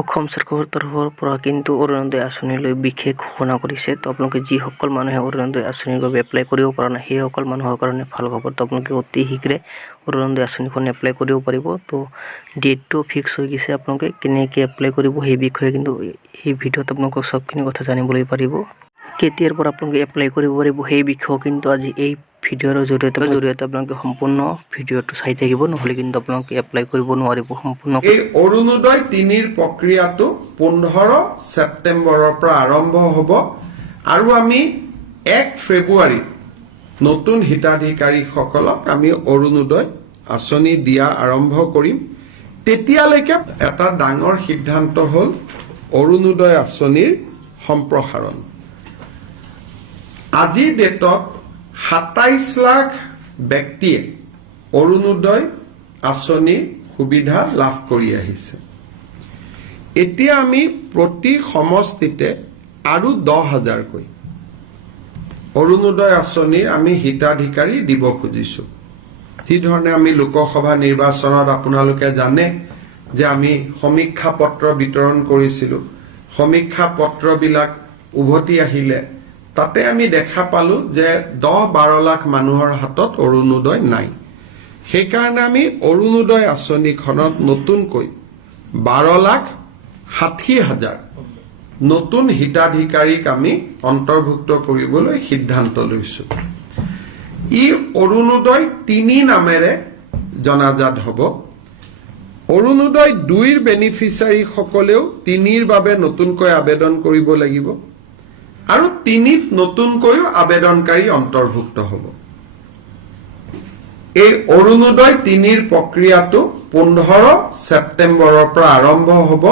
অসম চৰকাৰৰ তৰফৰ পৰা কিন্তু অৰুণোদয় আঁচনিলৈ বিশেষ ঘোষণা কৰিছে। তো আপোনালোকে যিসকল মানুহে অৰুণোদয় আঁচনিৰ বাবে এপ্লাই কৰিব পৰা নাই সেইসকল মানুহৰ কাৰণে ভাল খবৰ। তো আপোনালোকে অতি শীঘ্ৰে অৰুণোদয় আঁচনিখন এপ্লাই কৰিব পাৰিব। তো ডেটটো ফিক্স হৈ গৈছে। আপোনালোকে কেনেকৈ এপ্লাই কৰিব সেই বিষয়ে কিন্তু এই ভিডিঅ'ত আপোনালোকক চবখিনি কথা জানিবলৈ পাৰিব। কেতিয়াৰ পৰা আপোনালোকে এপ্লাই কৰিব পাৰিব সেই বিষয়েও কিন্তু আজি এই ভিডিঅ'ৰ জৰিয়তে আপোনালোকে সম্পূৰ্ণ ভিডিঅ'টো চাই থাকিব, নহ'লে কিন্তু আপোনালোকে এপ্লাই কৰিব নোৱাৰিব সম্পূৰ্ণ। এই অৰুণোদয় ৩ৰ প্ৰক্ৰিয়াটো 15 ছেপ্টেম্বৰৰ পৰা আৰম্ভ হ'ব আৰু আমি 1 ফেব্ৰুৱাৰীত নতুন হিতাধিকাৰীসকলক আমি অৰুণোদয় আঁচনি দিয়া আৰম্ভ কৰিম। তেতিয়ালৈকে এটা ডাঙৰ সিদ্ধান্ত হ'ল অৰুণোদয় আঁচনিৰ সম্প্ৰসাৰণ। আজিৰ ডেটত ২৭ লাখ ব্যক্তিয়ে অৰুণোদয় আঁচনিৰ সুবিধা লাভ কৰি আহিছে। এতিয়া আমি প্ৰতি সমষ্টিতে আৰু 10,000কৈ অৰুণোদয় আঁচনিৰ আমি হিতাধিকাৰী দিব খুজিছো। যিধৰণে আমি লোকসভা নিৰ্বাচনত আপোনালোকে জানে যে আমি সমীক্ষা পত্ৰ বিতৰণ কৰিছিলো। সমীক্ষা পত্ৰবিলাক উভতি আহিলে তাতে আমি দেখা পালো যে 10-12 লাখ মানুহৰ হাতত অৰুণোদয় নাই। সেইকাৰণে আমি অৰুণোদয় আঁচনিখনত নতুনকৈ 12,60,000 নতুন হিতাধিকাৰীক আমি অন্তৰ্ভুক্ত কৰিবলৈ সিদ্ধান্ত লৈছো। ই অৰুণোদয় ৩ নামেৰে জনাজাত হ'ব। অৰুণোদয় 2ৰ বেনিফিচিয়াৰীসকলেও 3ৰ বাবে নতুনকৈ আবেদন কৰিব লাগিব আৰু 3ত নতুনকৈও আবেদনকাৰী অন্তৰ্ভুক্ত হ'ব। এই অৰুণোদয় 3ৰ প্ৰক্ৰিয়াটো 15 ছেপ্টেম্বৰৰ পৰা আৰম্ভ হ'ব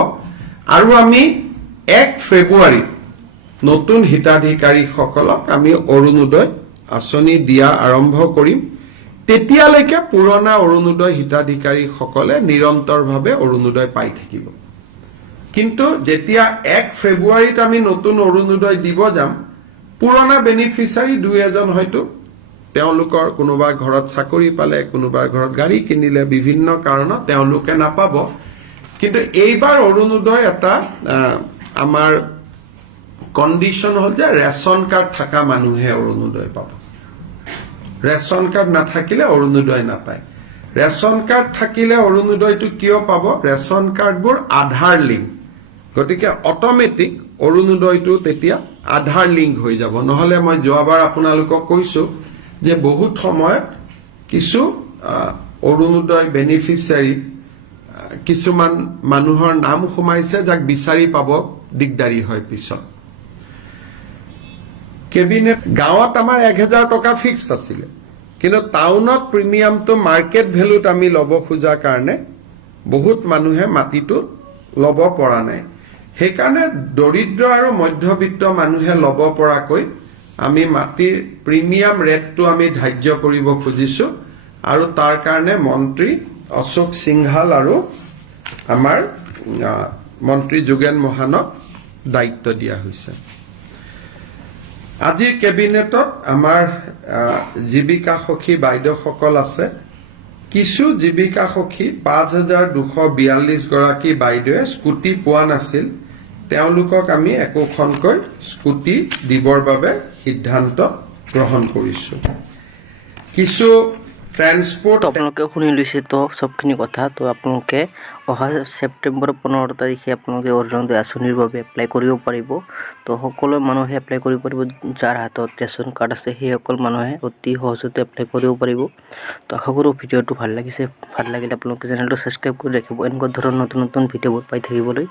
আৰু আমি 1 ফেব্ৰুৱাৰীত নতুন হিতাধিকাৰীসকলক আমি অৰুণোদয় আঁচনি দিয়া আৰম্ভ কৰিম। তেতিয়ালৈকে পুৰণা অৰুণোদয় হিতাধিকাৰীসকলে নিৰন্তৰভাৱে অৰুণোদয় পাই থাকিব। কিন্তু যেতিয়া 1 ফেব্ৰুৱাৰীত আমি নতুন অৰুণোদয় দিব যাম, পুৰণা বেনিফিচিয়াৰী 2-এজন হয়তো তেওঁলোকৰ কোনোবা ঘৰত চাকৰি পালে, কোনোবাৰ ঘৰত গাড়ী কিনিলে, বিভিন্ন কাৰণত তেওঁলোকে নাপাব। কিন্তু এইবাৰ অৰুণোদয় এটা আমাৰ কণ্ডিশ্যন হ'ল যে ৰেচন কাৰ্ড থকা মানুহে অৰুণোদয় পাব। ৰেচন কাৰ্ড নাথাকিলে অৰুণোদয় নাপায়। ৰেচন কাৰ্ড থাকিলে অৰুণোদয়টো কিয় পাব? ৰেচন কাৰ্ডবোৰ আধাৰ লিংক, গতিকে অট'মেটিক অৰুণোদয়টো তেতিয়া আধাৰ লিংক হৈ যাব। নহ'লে মই যোৱাবাৰ আপোনালোকক কৈছো যে বহুত সময়ত কিছু অৰুণোদয় বেনিফিচিয়াৰী কিছুমান মানুহৰ নাম সোমাইছে যাক বিচাৰি পাব দিগদাৰী হয় পিছত। কেবিনেট গাঁৱত আমাৰ 1,000 টকা ফিক্সড আছিলে, কিন্তু টাউনত প্ৰিমিয়ামটো মাৰ্কেট ভেলুত আমি ল'ব খোজাৰ কাৰণে বহুত মানুহে মাটিটো ল'ব পৰা নাই। সেইকাৰণে দৰিদ্ৰ আৰু মধ্যবিত্ত মানুহে ল'ব পৰাকৈ আমি মাটিৰ প্ৰিমিয়াম ৰেটটো আমি ধাৰ্য কৰিব খুজিছো আৰু তাৰ কাৰণে মন্ত্ৰী অশোক সিংহাল আৰু আমাৰ মন্ত্ৰী যোগেন মহানক দায়িত্ব দিয়া হৈছে। আজিৰ কেবিনেটত আমাৰ জীৱিকা সখী বাইদেউসকল আছে। কিছু জীৱিকা সখী 5,242 গৰাকী বাইদেৱে স্কুটি পোৱা নাছিল, তেওঁলোকক আমি একোখনকৈ স্কুটি দিবৰ বাবে সিদ্ধান্ত গ্ৰহণ কৰিছো। কিছু ট্ৰেন্সপৰ্ট আপোনালোকে শুনি লৈছে তো চবখিনি কথা। তো আপোনালোকে অহা ছেপ্টেম্বৰ 15 তাৰিখে আপোনালোকে অৰুণোদয় আঁচনিৰ বাবে এপ্লাই কৰিব পাৰিব। তো সকলো মানুহে এপ্লাই কৰিব পাৰিব। যাৰ হাতত ৰেচন কাৰ্ড আছে সেইসকল মানুহে অতি সহজতে এপ্লাই কৰিব পাৰিব। তো আশা কৰোঁ ভিডিঅ'টো ভাল লাগিলে আপোনালোকে চেনেলটো ছাবস্ক্ৰাইব কৰি ৰাখিব এনেকুৱা ধৰণৰ নতুন নতুন ভিডিঅ'বোৰ পাই থাকিবলৈ।